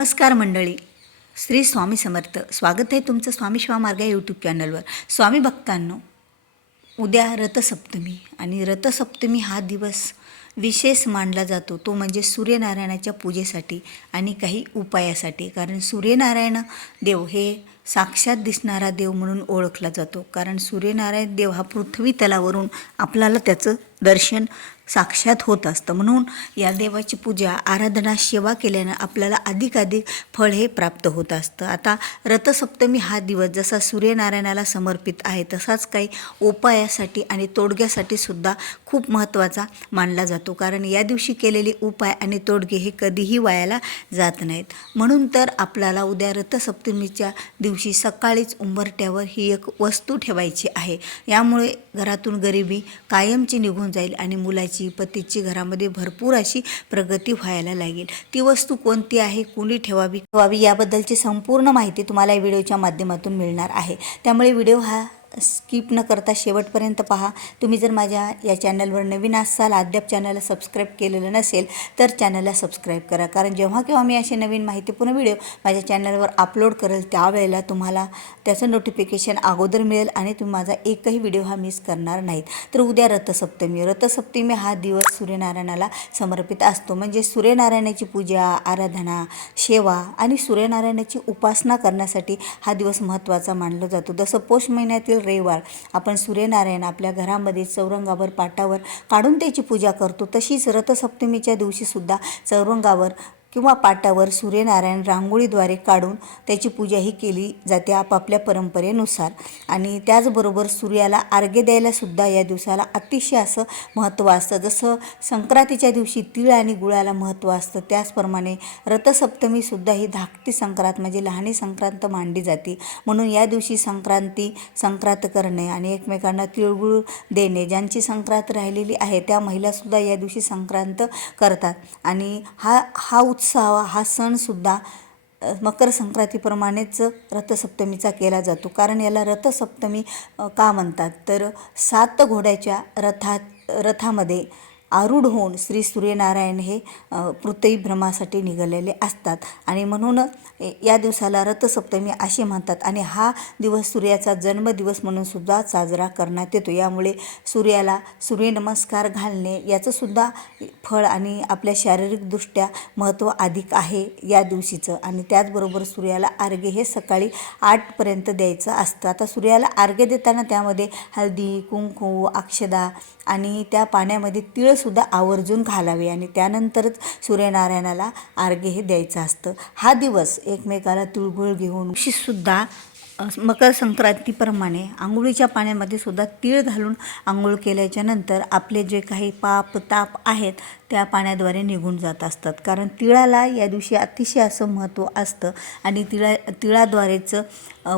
नमस्कार मंडळी. श्री स्वामी समर्थ. स्वागत आहे तुमचं स्वामी शिवा मार्ग या यूट्यूब चॅनलवर स्वामी भक्तांनो उद्या रथसप्तमी आणि रथसप्तमी हा दिवस विशेष मानला जातो. तो म्हणजे सूर्यनारायणाच्या पूजेसाठी आणि काही उपायासाठी. कारण सूर्यनारायण देव हे साक्षात दिसणारा देव म्हणून ओळखला जातो. कारण सूर्यनारायण देव हा पृथ्वी तलावरून आपल्याला त्याचं दर्शन साक्षात होत असतं. म्हणून या देवाची पूजा आराधना सेवा केल्यानं आपल्याला अधिकाधिक फळ हे प्राप्त होत असतं. आता रथसप्तमी हा दिवस जसा सूर्यनारायणाला समर्पित आहे तसाच काही उपायासाठी आणि तोडग्यासाठी सुद्धा खूप महत्त्वाचा मानला जातो. कारण या दिवशी केलेले उपाय आणि तोडगे हे कधीही वायाला जात नाहीत. म्हणून तर आपल्याला उद्या रथसप्तमीच्या दिवशी सकाळीच उंबरट्यावर ही एक वस्तू ठेवायची आहे. यामुळे घरातून गरिबी कायमची निघून जाईल आणि मुलाची पतीची घरामध्ये भरपूर अशी प्रगती व्हायला लागेल. ती वस्तू कोणती आहे? कुणी ठेवावी? ठेवावी याबद्दलची संपूर्ण माहिती तुम्हाला या व्हिडिओच्या माध्यमातून मिळणार आहे. त्यामुळे व्हिडिओ हा स्किप न करता शेवटपर्यंत पहा. तुम्ही जर माझ्या या चॅनलवर नवीन असाल अद्याप चॅनलला सबस्क्राईब केलेलं नसेल तर चॅनलला सबस्क्राईब करा. कारण जेव्हा केव्हा मी असे नवीन माहितीपूर्ण व्हिडिओ माझ्या चॅनलवर अपलोड करेल त्यावेळेला तुम्हाला त्याचं नोटिफिकेशन अगोदर मिळेल आणि तुम्ही माझा एकही व्हिडिओ हा मिस करणार नाहीत. तर उद्या रथसप्तमी. रथसप्तमी हा दिवस सूर्यनारायणाला समर्पित असतो. म्हणजे सूर्यनारायणाची पूजा आराधना सेवा आणि सूर्यनारायणाची उपासना करण्यासाठी हा दिवस महत्त्वाचा मानला जातो. जसं पौष महिन्यातील रविवार. आपण सूर्यनारायण आपल्या घरामध्ये चौरंगावर पाटावर काढून त्याची पूजा करतो. तशीच रथसप्तमीच्या दिवशीसुद्धा चौरंगावर किंवा पाटावर सूर्यनारायण रांगोळीद्वारे काढून त्याची पूजाही केली जाते आपापल्या परंपरेनुसार. आणि त्याचबरोबर सूर्याला आर्गे द्यायला सुद्धा या दिवसाला अतिशय असं महत्त्व असतं. जसं संक्रांतीच्या दिवशी तिळ आणि गुळाला महत्त्व असतं त्याचप्रमाणे रथसप्तमीसुद्धा ही धाकटी संक्रांत म्हणजे लहानी संक्रांत मांडली जाते. म्हणून या दिवशी संक्रांती संक्रांत करणे आणि एकमेकांना तिळगुळ देणे ज्यांची संक्रांत राहिलेली आहे त्या महिलासुद्धा या दिवशी संक्रांत करतात. आणि हा हा उत्सव हा सणसुद्धा मकर संक्रांतीप्रमाणेच रथसप्तमीचा केला जातो. कारण याला रथसप्तमी का म्हणतात? तर सात घोड्याच्या रथात रथामध्ये आरूढ होऊन श्री सूर्यनारायण हे पृथ्वी भ्रमासाठी निघालेले असतात. आणि म्हणून या दिवसाला रथसप्तमी असे म्हणतात. आणि हा दिवस सूर्याचा जन्मदिवस म्हणून सुद्धा साजरा करण्यात येतो. यामुळे सूर्याला सूर्यनमस्कार घालणे याचंसुद्धा फळ आणि आपल्या शारीरिकदृष्ट्या महत्त्व अधिक आहे या दिवशीचं. आणि त्याचबरोबर सूर्याला आर्गे हे सकाळी आठपर्यंत द्यायचं असतं. आता सूर्याला आर्गे देताना त्यामध्ये हळदी कुंकू अक्षदा आणि त्या पाण्यामध्ये सुद्धा आवर्जून घालावे आणि त्यानंतरच सूर्यनारायणाला आर्गे हे द्यायचं असतं. हा दिवस एकमेकाला तिळगुळ घेऊन सुद्धा मकर संक्रांतीप्रमाणे आंघोळीच्या पाण्यामध्ये सुद्धा तीळ घालून आंघोळ केल्याच्यानंतर आपले जे काही पाप ताप आहेत त्या पाण्याद्वारे निघून जात असतात. कारण तिळाला या दिवशी अतिशय असं महत्त्व असतं आणि तिळा तिळाद्वारेच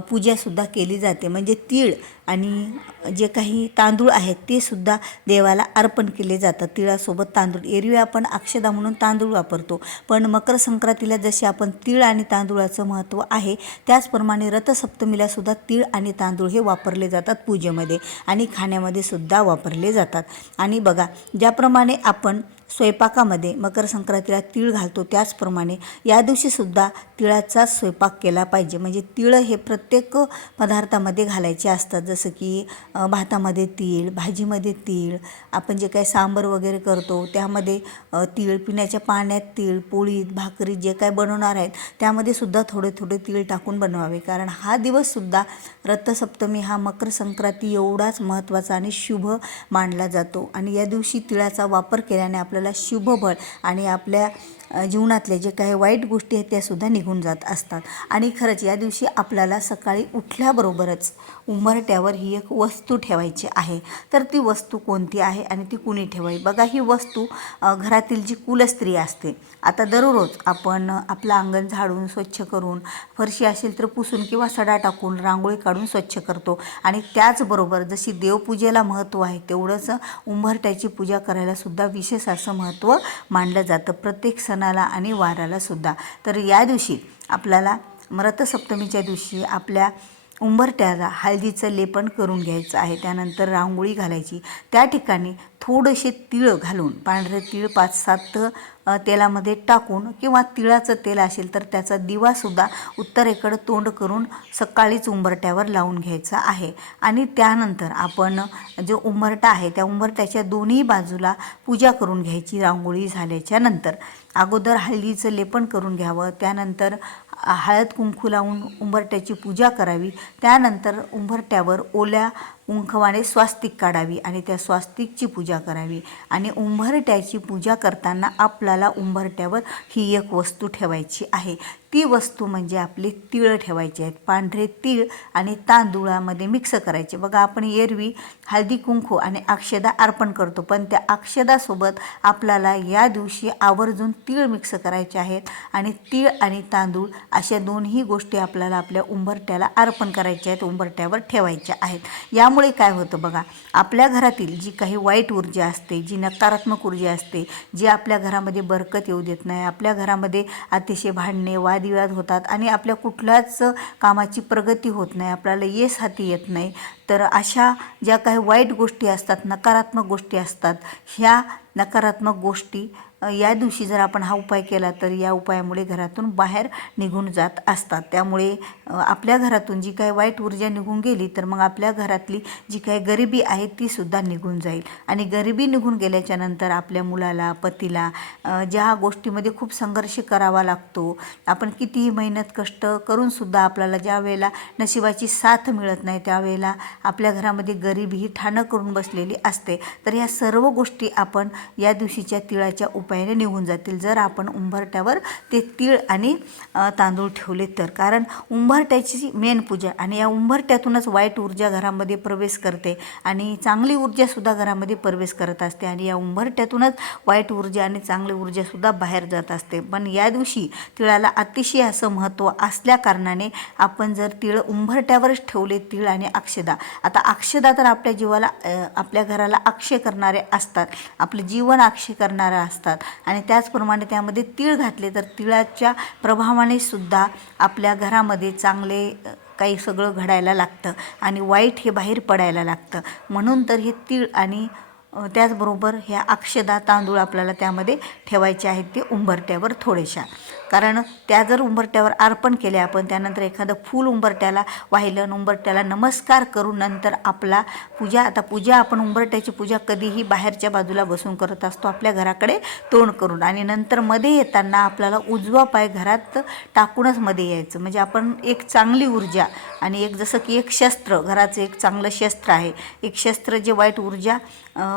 पूजासुद्धा केली जाते. म्हणजे तीळ आणि जे काही तांदूळ आहेत ते सुद्धा देवाला अर्पण केले जातात. तिळासोबत तांदूळ. एरवी आपण अक्षदा म्हणून तांदूळ वापरतो. पण मकर संक्रांतीला जसे आपण तीळ आणि तांदूळाचं महत्त्व आहे त्याचप्रमाणे रथसप्तमीला सुद्धा तीळ आणि तांदूळ हे वापरले जातात पूजेमध्ये आणि खाण्यामध्ये सुद्धा वापरले जातात. आणि बघा ज्याप्रमाणे आपण स्वयंपाकामध्ये मकर संक्रांतीला तीळ घालतो. त्याचप्रमाणे या दिवशीसुद्धा तिळाचा स्वयंपाक केला पाहिजे. म्हणजे तिळ हे प्रत्येक पदार्थामध्ये घालायचे असतात. जसं की भातामध्ये तीळ भाजीमध्ये तीळ आपण जे काही सांबर वगैरे करतो त्यामध्ये तीळ पिण्याच्या पाण्यात तीळ पोळीत भाकरीत जे काय बनवणार आहेत त्यामध्ये सुद्धा थोडे थोडे तीळ टाकून बनवावे. कारण हा दिवससुद्धा रथसप्तमी हा मकर संक्रांती एवढाच महत्त्वाचा आणि शुभ मानला जातो. आणि या दिवशी तिळाचा वापर केल्याने आपल्याला आपल्याला शुभबळ आणि आपल्या जीवनातले जे काही वाईट गोष्टी आहेत त्यासुद्धा निघून जात असतात. आणि खरंच या दिवशी आपल्याला सकाळी उठल्याबरोबरच उंबरट्यावर ही एक वस्तू ठेवायची आहे. तर ती वस्तू कोणती आहे आणि ती कुणी ठेवावी? बघा ही वस्तू घरातील जी कुलस्त्री असते आता दररोज आपण आपलं अंगण झाडून स्वच्छ करून फरशी असेल तर पुसून किंवा सडा टाकून रांगोळी काढून स्वच्छ करतो. आणि त्याचबरोबर जशी देवपूजेला महत्त्व आहे तेवढंच उंबरट्याची पूजा करायला सुद्धा विशेष असं महत्त्व मानलं जातं प्रत्येक सणाला आणि वाराला सुद्धा. तर या दिवशी आपल्याला रथसप्तमीच्या दिवशी आपल्या उंबरट्याला हळदीचं लेपन करून घ्यायचं आहे. त्यानंतर रांगोळी घालायची. त्या ठिकाणी थोडेसे तिळ घालून पांढरे तिळ पाच सात तेलामध्ये टाकून किंवा तिळाचं तेल असेल तर त्याचा दिवासुद्धा उत्तरेकडं तोंड करून सकाळीच उंबरट्यावर लावून घ्यायचा आहे. आणि त्यानंतर आपण जो उंबरटा आहे त्या उंबरट्याच्या दोन्ही बाजूला पूजा करून घ्यायची रांगोळी झाल्याच्यानंतर. अगोदर हळदीचं लेपन करून घ्यावं. त्यानंतर हळद कुंकू लावून उंबरट्याची पूजा करावी. त्यानंतर उंबरट्यावर ओल्या उंखवाने स्वास्तिक काढावी आणि त्या स्वास्तिकची पूजा करावी. आणि उंबरट्याची पूजा करताना आपल्याला उंबरट्यावर ही एक वस्तू ठेवायची आहे. ती वस्तू म्हणजे आपले तिळं ठेवायचे आहेत. पांढरे तीळ आणि तांदूळामध्ये मिक्स करायचे. बघा आपण एरवी हळदी कुंकू आणि अक्षदा अर्पण करतो. पण त्या अक्षदासोबत आपल्याला या दिवशी आवर्जून तीळ मिक्स करायचे आहेत. आणि तीळ आणि तांदूळ अशा दोन्ही गोष्टी आपल्याला आपल्या उंबरट्याला अर्पण करायच्या आहेत उंबरट्यावर ठेवायच्या आहेत. या त्यामुळे काय होतं बघा आपल्या घरातील जी काही वाईट ऊर्जा असते जी नकारात्मक ऊर्जा असते जी आपल्या घरामध्ये बरकत येऊ देत नाही आपल्या घरामध्ये अतिशय भांडणे वादविवाद होतात आणि आपल्या कुठल्याच कामाची प्रगती होत नाही आपल्याला येस हाती येत नाही तर अशा ज्या काही वाईट गोष्टी असतात नकारात्मक गोष्टी असतात ह्या नकारात्मक गोष्टी या दिवशी जर आपण हा उपाय केला तर या उपायामुळे घरातून बाहेर निघून जात असतात. त्यामुळे आपल्या घरातून जी काही वाईट ऊर्जा निघून गेली तर मग आपल्या घरातली जी काही गरिबी आहे ती सुद्धा निघून जाईल. आणि गरिबी निघून गेल्याच्यानंतर आपल्या मुलाला पतीला ज्या गोष्टीमध्ये खूप संघर्ष करावा लागतो आपण कितीही मेहनत कष्ट करूनसुद्धा आपल्याला ज्या वेळेला नशिबाची साथ मिळत नाही त्यावेळेला आपल्या घरामध्ये गरिबी ही ठाणं करून बसलेली असते. तर या सर्व गोष्टी आपण या दिवशीच्या तिळाच्या उपायाने निघून जातील. जर आपण उंबरट्यावर ते तीळ आणि तांदूळ ठेवले तर. कारण उंबरट्याची मेन पूजा आणि या उंबरट्यातूनच वाईट ऊर्जा घरामध्ये प्रवेश करते आणि चांगली ऊर्जासुद्धा घरामध्ये प्रवेश करत असते आणि या उंबरट्यातूनच वाईट ऊर्जा आणि चांगली ऊर्जासुद्धा बाहेर जात असते. पण या दिवशी तिळाला अतिशय असं महत्त्व असल्या कारणाने आपण जर तिळ उंबरट्यावरच ठेवले तीळ आणि अक्षदा आता अक्षदा तर आपल्या जीवाला आपल्या घराला अक्षय करणारे असतात. आपलं जीवन अक्षय करणारे असतात. आणि त्याचप्रमाणे त्यामध्ये तीळ घातले तर तिळाच्या प्रभावाने सुद्धा आपल्या घरामध्ये चांगले काही सगळं घडायला लागतं आणि वाईट हे बाहेर पडायला लागतं. म्हणून तर हे तीळ आणि त्याचबरोबर ह्या अक्षदा तांदूळ आपल्याला त्यामध्ये ठेवायचे आहेत ते उंबरट्यावर थोडेशा. कारण त्या जर उंबरट्यावर अर्पण केले आपण त्यानंतर एखादं फूल उंबरट्याला वाहिलं उंबरट्याला नमस्कार करून नंतर आपला पूजा आता पूजा आपण उंबरट्याची पूजा कधीही बाहेरच्या बाजूला बसून करत असतो आपल्या घराकडे तोंड करून. आणि नंतर मध्ये येताना आपल्याला उजवा पाय घरात टाकूनच मध्ये यायचं. म्हणजे आपण एक चांगली ऊर्जा आणि एक जसं की एक शस्त्र घराचं एक चांगलं शस्त्र आहे. एक शस्त्र जे वाईट ऊर्जा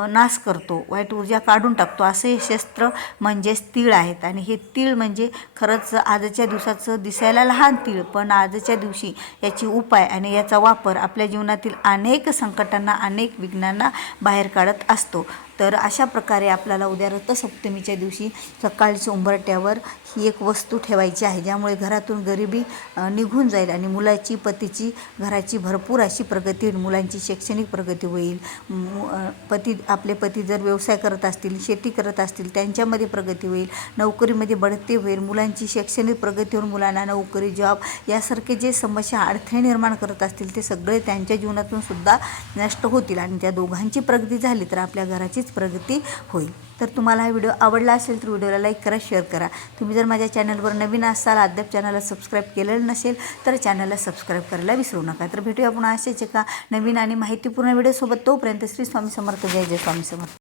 नाश करतो वाईट ऊर्जा काढून टाकतो. असे हे शस्त्र म्हणजेच तीळ आहेत. आणि हे तीळ म्हणजे खरंच आजच्या दिवसाचं दिसायला लहान तीळ पण आजच्या दिवशी याची उपाय आणि याचा वापर आपल्या जीवनातील अनेक संकटांना अनेक विघ्नांना बाहेर काढत असतो. तर अशा प्रकारे आपल्याला उद्या रथसप्तमीच्या दिवशी सकाळच्या उंबरट्यावर ही एक वस्तू ठेवायची आहे ज्यामुळे घरातून गरिबी निघून जाईल आणि मुलाची पतीची घराची भरपूर अशी प्रगती होईल मुलांची शैक्षणिक प्रगती होईल. मु- पती आपले पती जर व्यवसाय करत असतील शेती करत असतील त्यांच्यामध्ये प्रगती होईल नोकरीमध्ये बढती होईल मुलांची शैक्षणिक प्रगती होऊन मुलांना नोकरी जॉब यासारखे जे समस्या अडथळे निर्माण करत असतील ते सगळे त्यांच्या जीवनातून सुद्धा नष्ट होतील आणि त्या दोघांची प्रगती झाली तर आपल्या घराचीच प्रगती होईल. तर तुम्हाला हा व्हिडिओ आवडला असेल तर व्हिडिओला लाईक करा शेअर करा. तुम्ही जर माझ्या चॅनलवर नवीन असाल अद्याप चॅनलला सबस्क्राईब केलेलं नसेल तर चॅनलला सबस्क्राईब करायला विसरू नका. तर भेटूया पुन्हा असेच एका नवीन आणि माहितीपूर्ण व्हिडिओसोबत. तोपर्यंत श्री स्वामी समर्थ. जय जय स्वामी समर्थ.